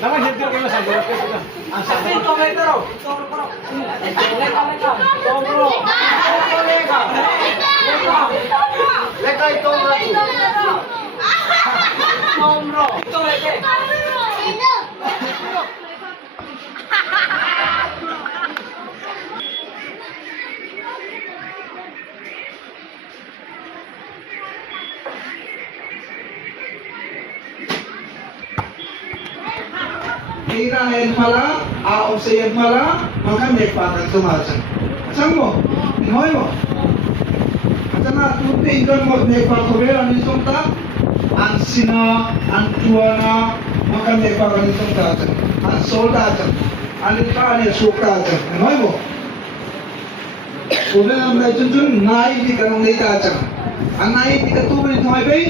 Naman hindi kayo masagot ko sila. Ang sabi ko metro. Leka ito nga. Nomro. Ito leke. Hirahin pala, aosayan pala, maka may patag tumasan. Saan mo? Hinoy mo? At na, tunti ikan mo, may patagin, ano yung ta? Ang sina, ang tuwana, maka may patag itong tasan. Ang soldasan, ang ikaan yung sukasan. Hinoy mo? Kung na naman dyan, naibig ka ng naitasan. Ang naibig ka tuman ito, may bay?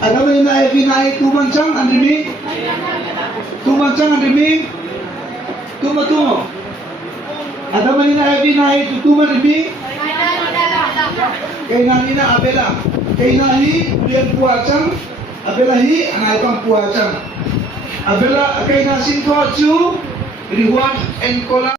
Alam mo yung naibig tuman siyang, ang rimig? Tumancang ang rimig, tumatungo. Ada manina ebi nahi tutuman rimig. Kay nani na abela, kay nahi ulian puacang, abela hi anay pang puacang. Abela kay nasin tuacu, riwan and kola.